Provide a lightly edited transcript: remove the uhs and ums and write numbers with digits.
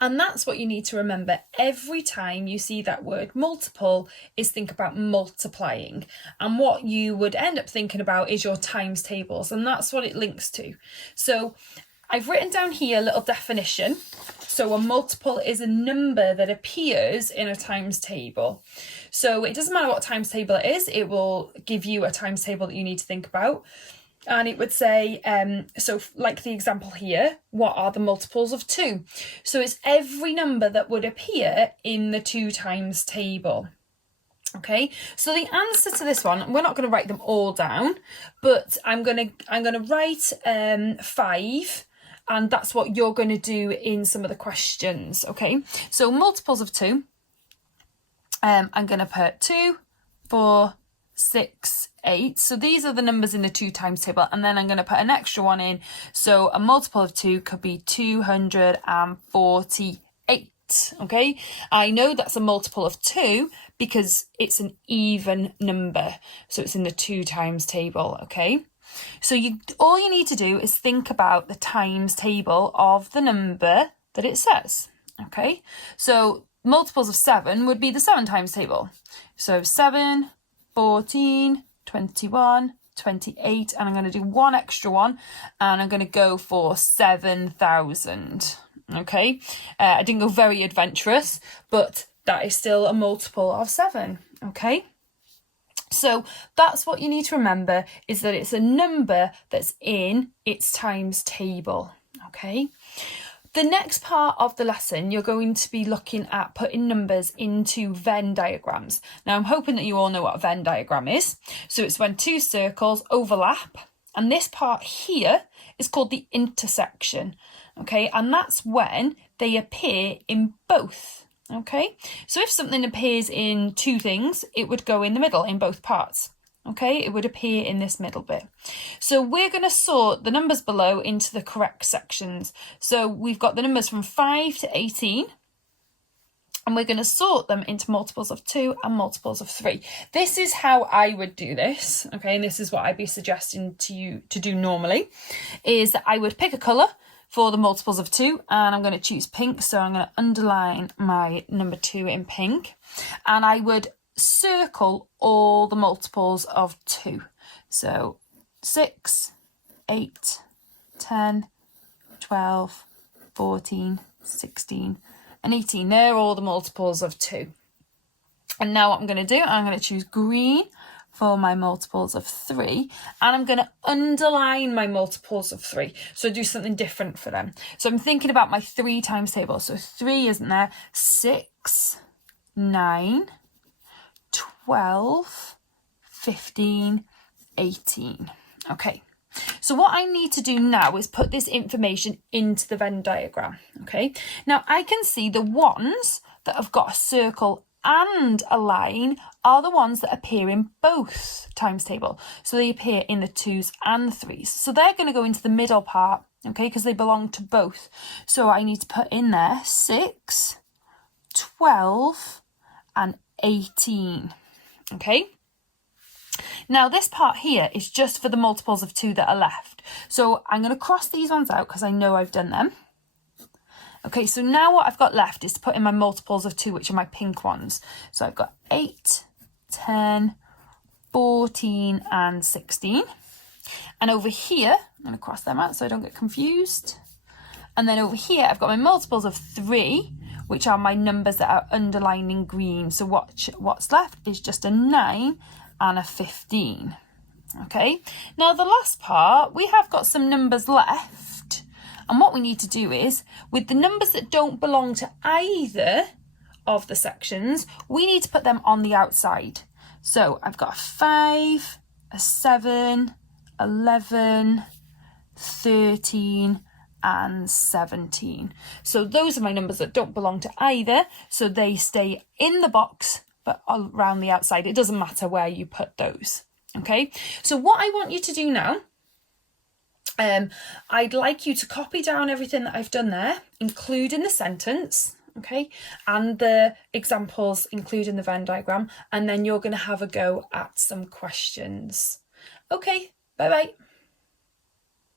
And that's what you need to remember every time you see that word multiple, is think about multiplying. And what you would end up thinking about is your times tables, and that's what it links to. So I've written down here a little definition. So a multiple is a number that appears in a times table. So it doesn't matter what times table it is, it will give you a times table that you need to think about. And it would say, so like the example here, what are the multiples of 2? So it's every number that would appear in the 2 times table. Okay, so the answer to this one, we're not going to write them all down, but I'm going to write 5, and that's what you're going to do in some of the questions. Okay, so multiples of 2, I'm going to put 2, 4, 6, 8. So these are the numbers in the 2 times table, and then I'm going to put an extra one in. So a multiple of 2 could be 248. Okay, I know that's a multiple of 2 because it's an even number, so it's in the 2 times table. Okay, so all you need to do is think about the times table of the number that it says. Okay, so multiples of 7 would be the 7 times table. So 7, 14, 21, 28, and I'm going to do one extra one, and I'm going to go for 7,000. Okay, I didn't go very adventurous, but that is still a multiple of 7. Okay, so that's what you need to remember, is that it's a number that's in its times table. Okay, the next part of the lesson, you're going to be looking at putting numbers into Venn diagrams. Now, I'm hoping that you all know what a Venn diagram is. So it's when 2 circles overlap, and this part here is called the intersection. Okay, and that's when they appear in both. Okay, so if something appears in 2 things, it would go in the middle in both parts. Okay, it would appear in this middle bit. So we're going to sort the numbers below into the correct sections. So we've got the numbers from 5 to 18, and we're going to sort them into multiples of 2 and multiples of 3. This is how I would do this. Okay, and this is what I'd be suggesting to you to do normally, is that I would pick a colour for the multiples of 2, and I'm going to choose pink. So I'm going to underline my number 2 in pink, and I would circle all the multiples of 2. So 6, 8, 10, 12, 14, 16, and 18. They're all the multiples of 2. And now what I'm going to do, I'm going to choose green for my multiples of 3, and I'm going to underline my multiples of 3. So do something different for them. So I'm thinking about my 3 times table. So 3 isn't there, 6, 9, 12, 15, 18. Okay, so what I need to do now is put this information into the Venn diagram. Okay, now I can see the ones that have got a circle and a line are the ones that appear in both times table. So they appear in the 2s and 3s. So they're going to go into the middle part, okay, because they belong to both. So I need to put in there 6, 12, and 18. Okay. Now this part here is just for the multiples of 2 that are left. So I'm going to cross these ones out because I know I've done them. Okay, so now what I've got left is to put in my multiples of 2, which are my pink ones. So I've got 8, 10, 14, and 16. And over here, I'm going to cross them out so I don't get confused. And then over here, I've got my multiples of 3, which are my numbers that are underlined in green. So what's left is just a 9 and a 15. Okay, now the last part, we have got some numbers left. And what we need to do is, with the numbers that don't belong to either of the sections, we need to put them on the outside. So I've got a 5, a 7, 11, 13, and 17. So those are my numbers that don't belong to either. So they stay in the box, but around the outside. It doesn't matter where you put those. Okay, so what I want you to do now, I'd like you to copy down everything that I've done there, including the sentence, okay, and the examples, including the Venn diagram, and then you're going to have a go at some questions. Okay, bye-bye.